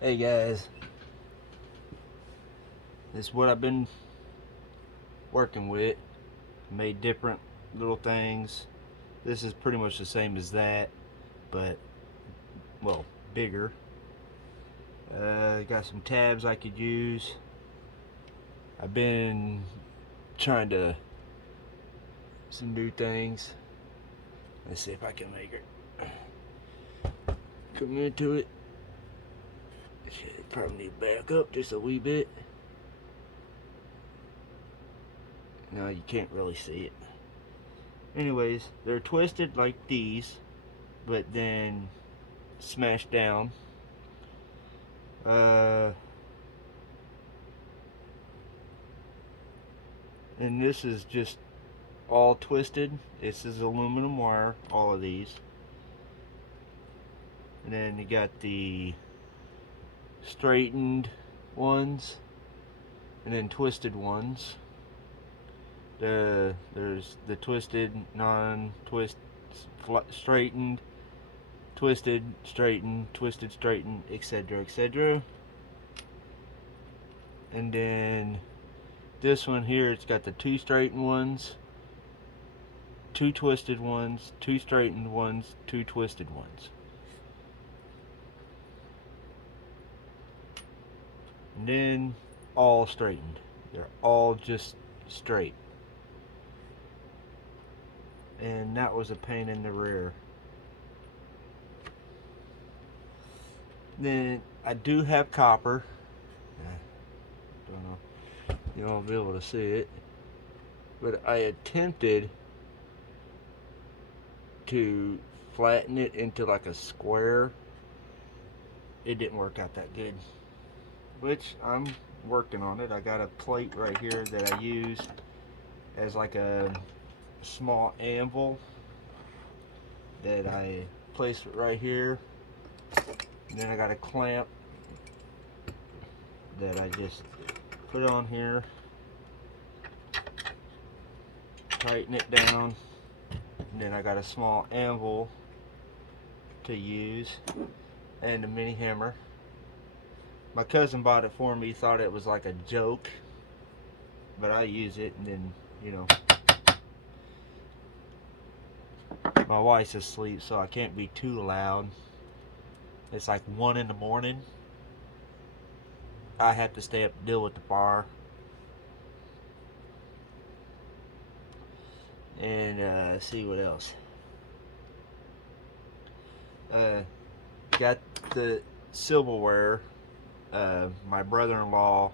Hey guys, this is what I've been working with. Made different little things. This is pretty much the same as that, but well, bigger. Got some tabs I could use. I've been trying to some new things. Let's see if I can make it come into it. Should probably need to back up just a wee bit. No, you can't really see it. Anyways, they're twisted like these, but then smashed down. And this is just all twisted. This is aluminum wire, all of these. And then you got the straightened ones and then twisted ones. There's the twisted, non-twist, straightened, twisted, straightened, twisted, straightened, etc., etc. And then this one here, it's got the two straightened ones, two twisted ones, two straightened ones, two twisted ones. And then all straightened. They're all just straight. And that was a pain in the rear. Then I do have copper. Don't know. You won't be able to see it. But I attempted to flatten it into like a square. It didn't work out that good. Which I'm working on it. I got a plate right here that I use as like a small anvil that I place it right here. And then I got a clamp that I just put on here, tighten it down, and then I got a small anvil to use and a mini hammer. My cousin bought it for me, thought it was like a joke, but I use it, and then, you know, my wife's asleep, so I can't be too loud. It's like 1 in the morning. I have to stay up to deal with the bar. And see what else. Got the silverware. My brother-in-law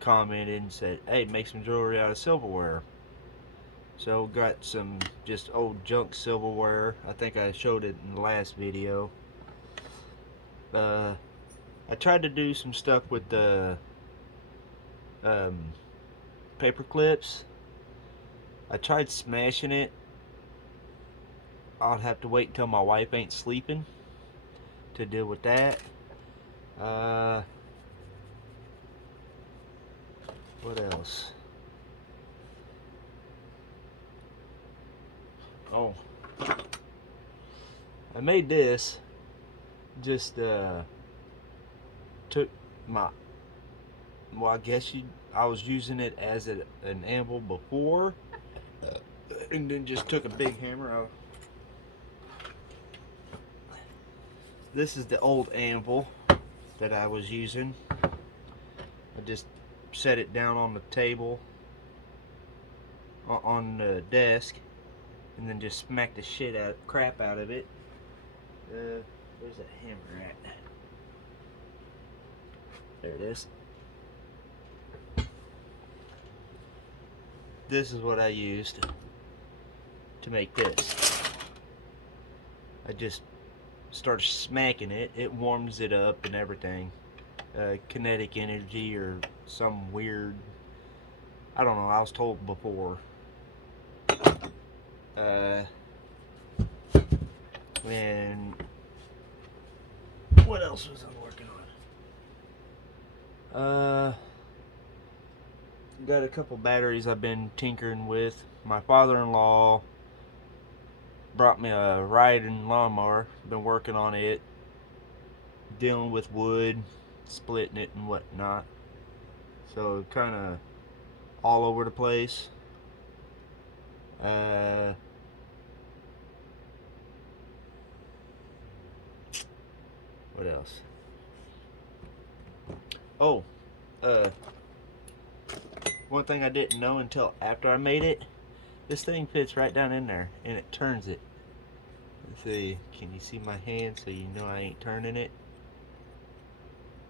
commented and said, hey, make some jewelry out of silverware. So got some just old junk silverware. I think I showed it in the last video. I tried to do some stuff with the paper clips. I tried smashing it. I'll have to wait until my wife ain't sleeping to deal with that. What else? Oh, I made this. Just took my, well, I guess I was using it as an anvil before, and then just took a big hammer out. This is the old anvil that I was using. I just set it down on the table, on the desk, and then just smacked the crap out of it. Where's that hammer at? There it is. This is what I used to make this. I just started smacking it. It warms it up and everything. Kinetic energy or some weird, I don't know, I was told before. And what else was I working on? Got a couple batteries I've been tinkering with. My father-in-law brought me a riding lawnmower. Been working on it. dealing with wood, splitting it and whatnot. So kind of all over the place. What else? Oh, one thing I didn't know until after I made it, this thing fits right down in there and it turns it. Let's see, can you see my hand so you know I ain't turning it?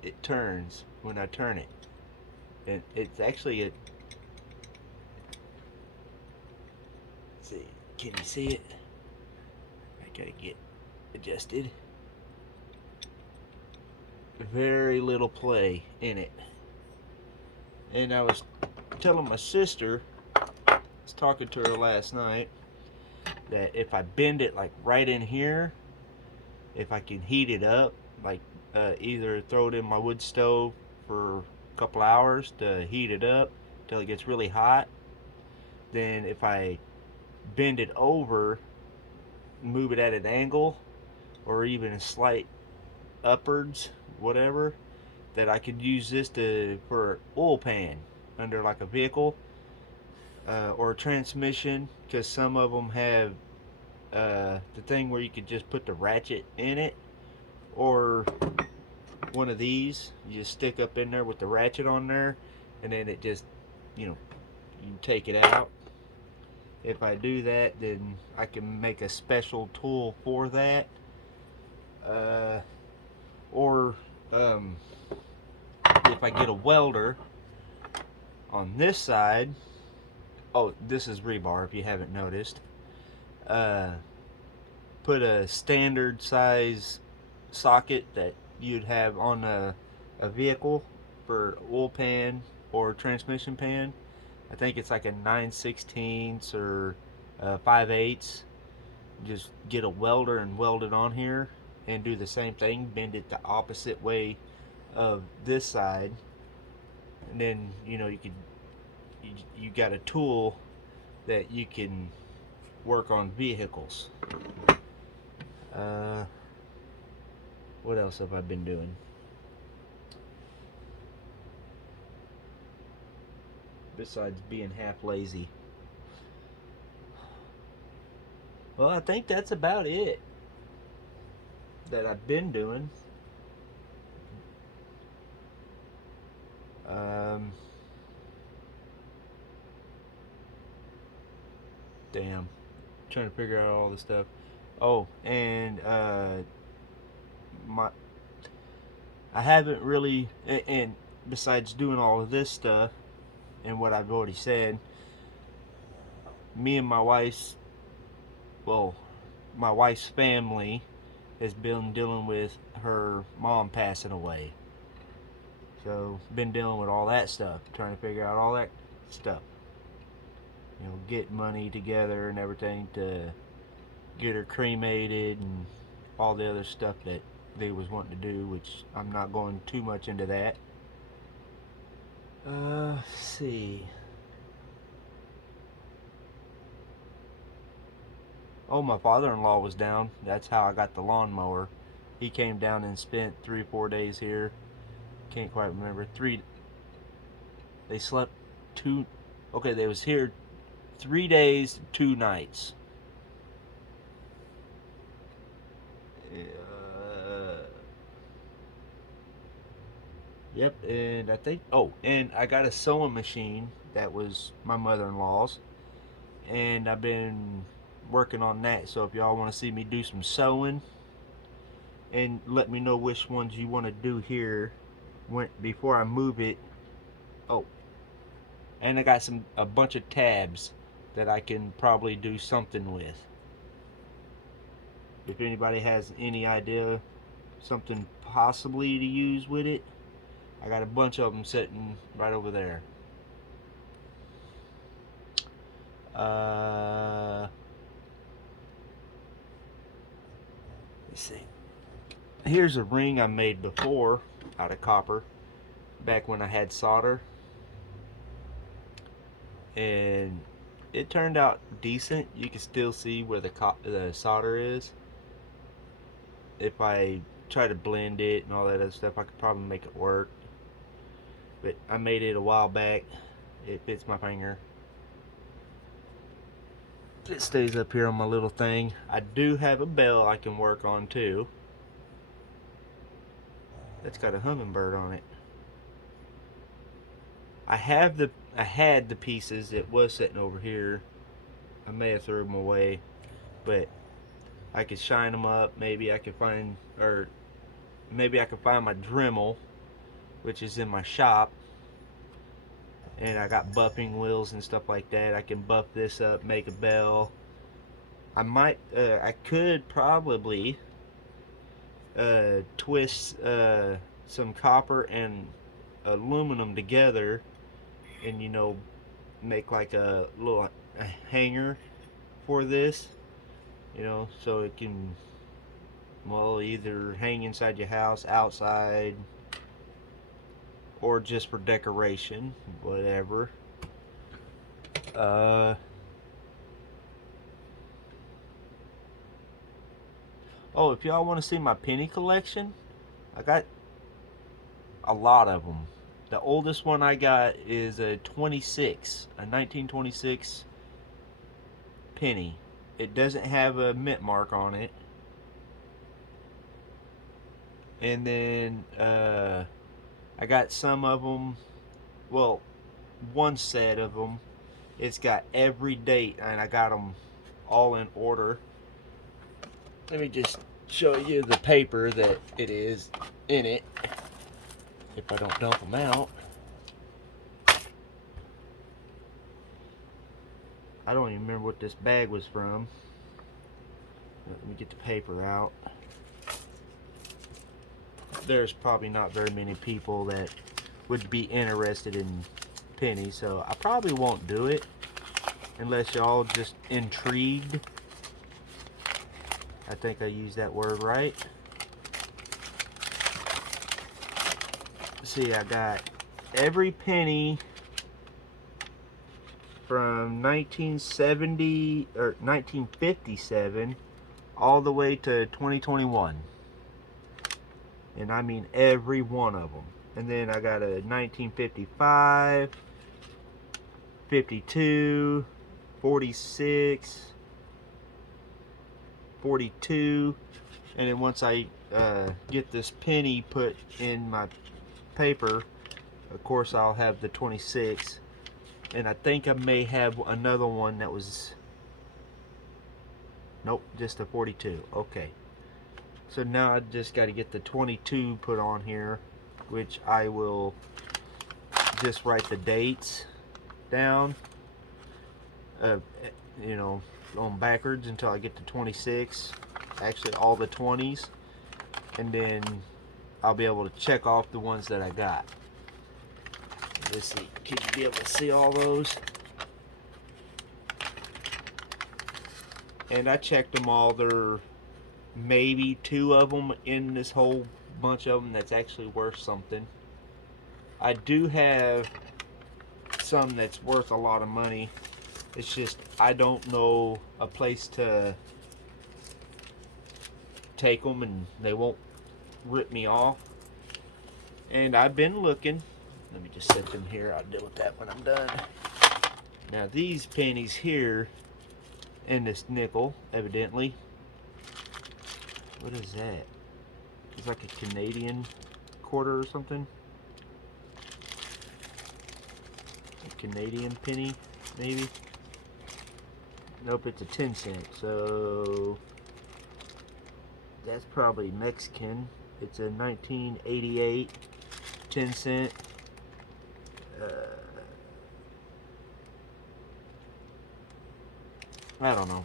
It turns when I turn it. And it's actually a, let's see, can you see it? I gotta get adjusted. Very little play in it. And I was telling my sister, I was talking to her last night, that if I bend it like right in here, if I can heat it up, like either throw it in my wood stove for a couple hours to heat it up till it gets really hot, then if I bend it over, move it at an angle or even a slight upwards, whatever, that I could use this for oil pan under like a vehicle or a transmission, because some of them have the thing where you could just put the ratchet in it, or one of these you just stick up in there with the ratchet on there, and then it just, you take it out. If I do that, then I can make a special tool for that. Or if I get a welder on this side, oh, this is rebar if you haven't noticed, put a standard size socket that you'd have on a vehicle for oil pan or transmission pan. I think it's like a 9/16 or 5/8. Just get a welder and weld it on here and do the same thing, bend it the opposite way of this side, and then you got a tool that you can work on vehicles. What else have I been doing? Besides being half lazy. Well, I think that's about it that I've been doing. Damn. Trying to figure out all this stuff. Oh, and I haven't really, and besides doing all of this stuff and what I've already said, me and my wife's family has been dealing with her mom passing away. So been dealing with all that stuff, trying to figure out all that stuff. Get money together and everything to get her cremated and all the other stuff that they was wanting to do, which I'm not going too much into that. Let's see. Oh, my father-in-law was down. That's how I got the lawnmower. He came down and spent 3-4 days here. Can't quite remember. They slept 2. Okay, they was here 3 days, 2 nights. Yep, and I think, oh, and I got a sewing machine that was my mother-in-law's, and I've been working on that. So if y'all want to see me do some sewing, and let me know which ones you want to do here before I move it. Oh, and I got a bunch of tabs that I can probably do something with. If anybody has any idea something possibly to use with it, I got a bunch of them sitting right over there. Let's see. Here's a ring I made before out of copper, back when I had solder, and it turned out decent. You can still see where the solder is. If I try to blend it and all that other stuff. I could probably make it work. But I made it a while back. It fits my finger. It stays up here on my little thing. I do have a bell I can work on too. That's got a hummingbird on it. I had the pieces that was sitting over here. I may have threw them away, but I could shine them up. Maybe I could find, or maybe I could find my Dremel, which is in my shop, and I got buffing wheels and stuff like that. I can buff this up, make a bell. I could probably twist some copper and aluminum together, and make like a little hanger for this, so it can, well, either hang inside your house, outside, or just for decoration, whatever. Oh, if y'all want to see my penny collection, I got a lot of them. The oldest one I got is a 1926 penny. It doesn't have a mint mark on it. And then I got some of them, well, one set of them. It's got every date, and I got them all in order. Let me just show you the paper that it is in it, if I don't dump them out. I don't even remember what this bag was from. Let me get the paper out. There's probably not very many people that would be interested in pennies, so I probably won't do it unless y'all just intrigued. I think I used that word right. See, I got every penny from 1970 or 1957 all the way to 2021. And I mean every one of them. And then I got a 1955, 52, 46, 42, and then once I get this penny put in my paper, of course I'll have the 26, and I think I may have another one that was, nope, just a 42. Okay, so now I just got to get the 22 put on here, which I will just write the dates down, on backwards until I get to 26, actually all the 20s, and then I'll be able to check off the ones that I got. Let's see, can you be able to see all those? And I checked them all. There are maybe 2 of them in this whole bunch of them that's actually worth something. I do have some that's worth a lot of money. It's just I don't know a place to take them and they won't rip me off. And I've been looking. Let me just set them here. I'll deal with that when I'm done. Now these pennies here and this nickel, evidently. What is that? It's like a Canadian quarter or something. A Canadian penny, maybe. Nope, it's a 10 cent, so that's probably Mexican. It's a 1988 10 cent. I don't know.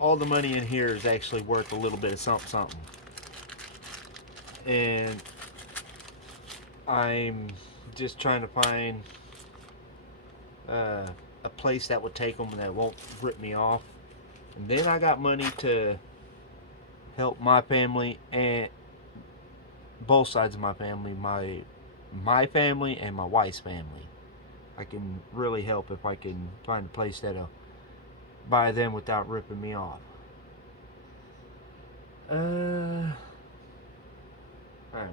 All the money in here is actually worth a little bit of something. And I'm just trying to find a place that would take them and that won't rip me off. And then I got money to help my family and both sides of my family, my family and my wife's family. I can really help if I can find a place that'll buy them without ripping me off. Alright,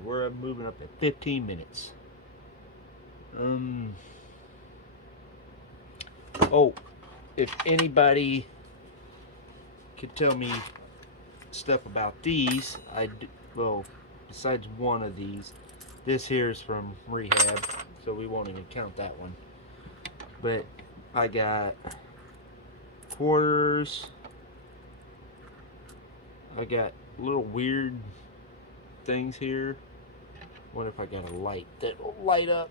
we're moving up at 15 minutes. Oh, if anybody could tell me stuff about these, well, besides one of these, this here is from rehab, so we won't even count that one. But I got quarters. I got little weird things here. What if I got a light that will light up?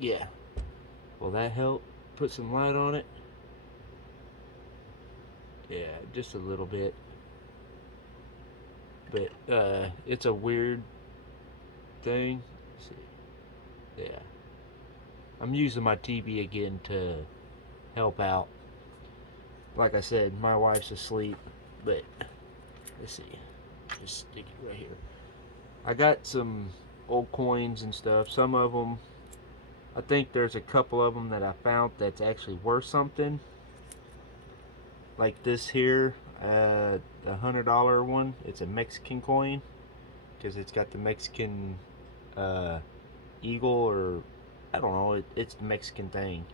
Yeah. Will that help put some light on it? Yeah, just a little bit. But it's a weird thing. Let's see. Yeah. I'm using my TV again to help out. Like I said, my wife's asleep, but let's see. Just stick it right here. I got some old coins and stuff. Some of them, I think there's a couple of them that I found that's actually worth something. Like this here, the $100 one. It's a Mexican coin because it's got the Mexican eagle, or I don't know. It's the Mexican thing.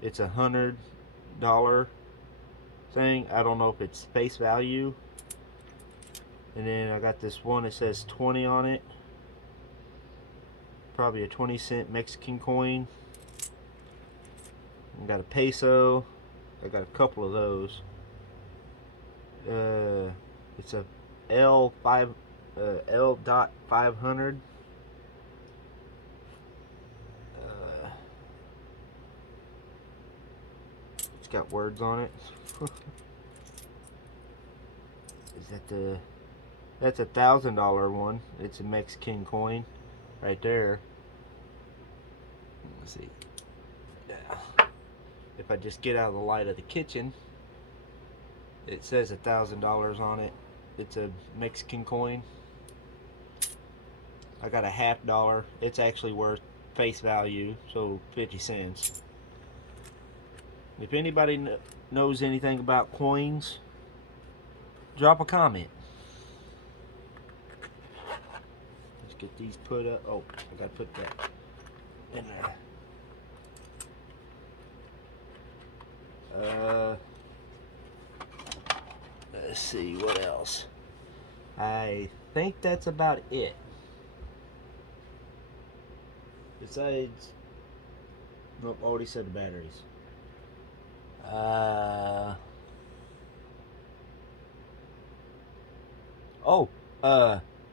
It's $100 thing. I don't know if it's face value. And then I got this one that says 20 on it. Probably a 20-cent Mexican coin. I got a peso. I got a couple of those. It's a L5 L.500. It's got words on it. Is that the? That's a $1,000 one. It's a Mexican coin, right there. Let's see. Yeah. If I just get out of the light of the kitchen, it says $1,000 on it. It's a Mexican coin. I got a $50. It's actually worth face value, so 50 cents. If anybody knows anything about coins, drop a comment. Let's get these put up. Oh, I gotta put that in there. Let's see what else. I think that's about it. Besides, nope, already said the batteries.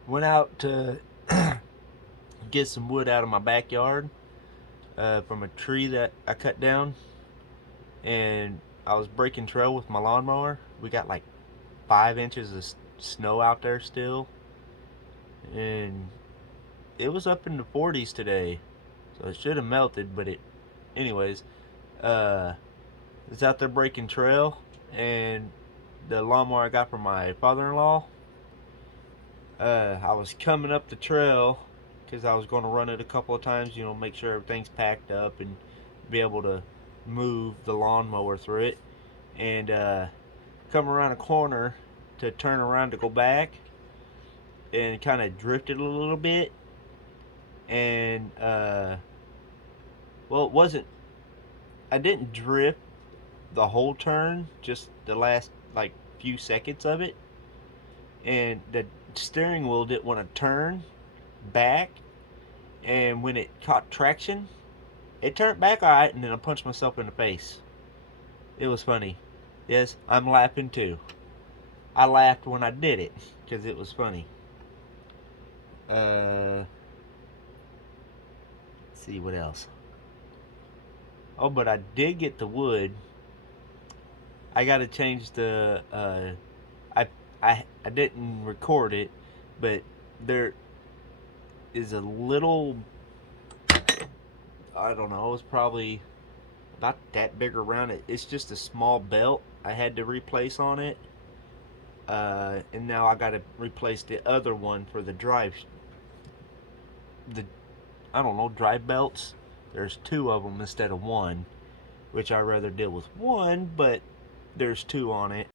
Went out to get some wood out of my backyard from a tree that I cut down, and I was breaking trail with my lawnmower. We got like 5 inches of snow out there still, and it was up in the 40s today, so it should have melted, but anyways, it's out there breaking trail, and the lawnmower I got from my father-in-law, I was coming up the trail because I was going to run it a couple of times, you know, make sure everything's packed up and be able to move the lawnmower through it, and come around a corner to turn around to go back, and kind of drifted a little bit, and well, it wasn't, I didn't drift the whole turn, just the last like few seconds of it, and the steering wheel didn't want to turn back, and when it caught traction, it turned back alright, and then I punched myself in the face. It was funny. Yes, I'm laughing too. I laughed when I did it because it was funny. Let's see what else. Oh, but I did get the wood. I gotta change the I didn't record it, but there is a little, I don't know, it's probably about that big around it. It's just a small belt I had to replace on it, and now I gotta replace the other one for the drive. I don't know, drive belts. There's 2 of them instead of 1, which I rather deal with 1, but there's 2 on it.